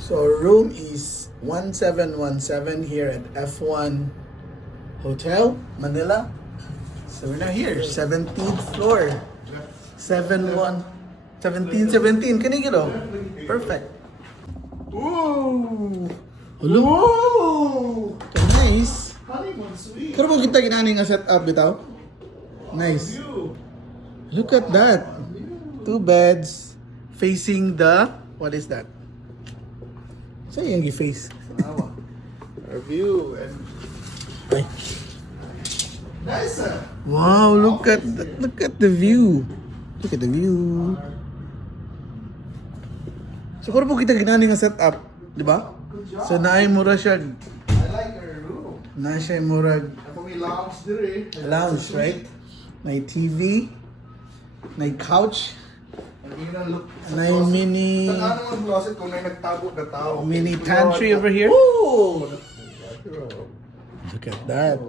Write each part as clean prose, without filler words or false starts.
So room is 1717 here at F1 Hotel, Manila. So we're now here, 17th floor. 1717. Can you get up? Perfect. Ooh! Hello? Whoa! Nice. Honeymoon suite. Kano mo kita ginani nga setup bitaw? Nice. View. Look at that. 2 beds facing the, what is that? Sa yung face. Our view and Ay. nice. Wow, look at the view. Look at the view. So kung po kita ginani nga setup, di ba? So naay mura siya, I like our room. na siya murag Ako may lounge dire. lounge, right? May TV, may couch, And yun ang look. may mini Sa ano ang closet kung may nagtago ka tao. mini pantry over here. Ooh! Look at that.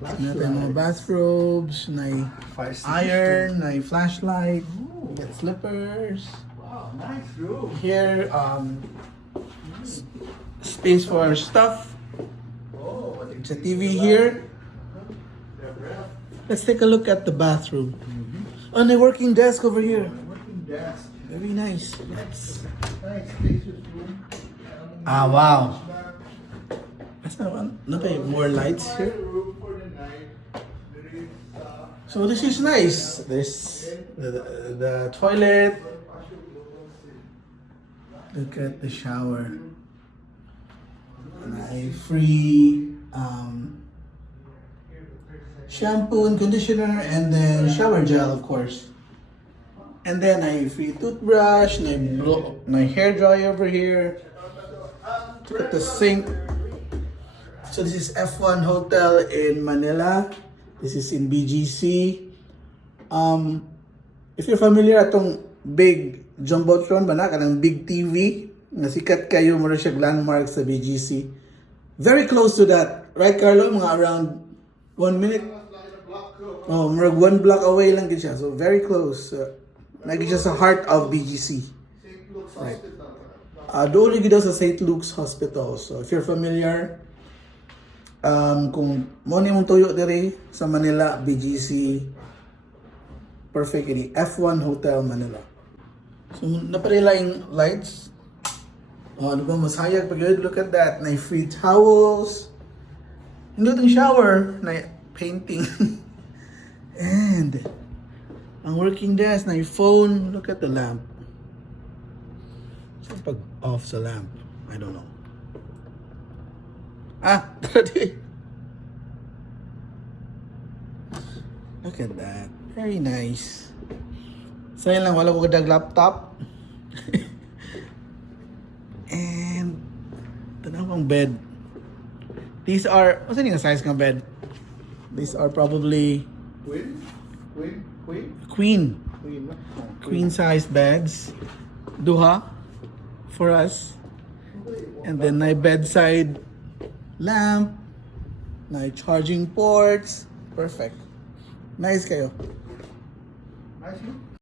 Natin mga bathrobes, may iron, may flashlight, get slippers. Wow, nice room. Here, space for our stuff. Oh, what It's a TV here. Let's take a look at the bathroom. Oh, and a working desk over here. working desk. Very nice. Nice spacious room. Ah, wow. That's not one. Okay, more lights here. Room for the night. There is So this is nice. There's the toilet. Look at the shower. And a free shampoo and conditioner, and then shower gel, of course. And then a free toothbrush, and a hair dryer over here. Look at the sink. So this is F1 Hotel in Manila. This is in BGC. If you're familiar atong big jumbotron ba na kanang big TV nga sikat kayo mo siya landmark sa BGC. Very close to that. Right, Carlo? Mga around 1 minute. Oh, murag 1 block away lang gid siya. So very close. Nagi siya sa heart of BGC. Right. Doon gid daw sa St. Luke's Hospital. So if you're familiar, kung mo ni mong tuyo dire sa Manila, BGC, perfect ini F1 Hotel Manila. So naparela yung lights. Oh, ano ba masayag pag yun? Look at that. Na free towels. Hindi itong shower. Na painting. And ang working desk na phone. Look at the lamp. So pag off sa lamp, I don't know. Ah, look at that. Very nice. Sayang lang, wala ko kadag laptop. And, ito na akong bed. These are, what's yung size ng bed? These are probably queen size beds. Duha for us. And then my bedside lamp, my charging ports. Perfect. Nice kayo. Nice room.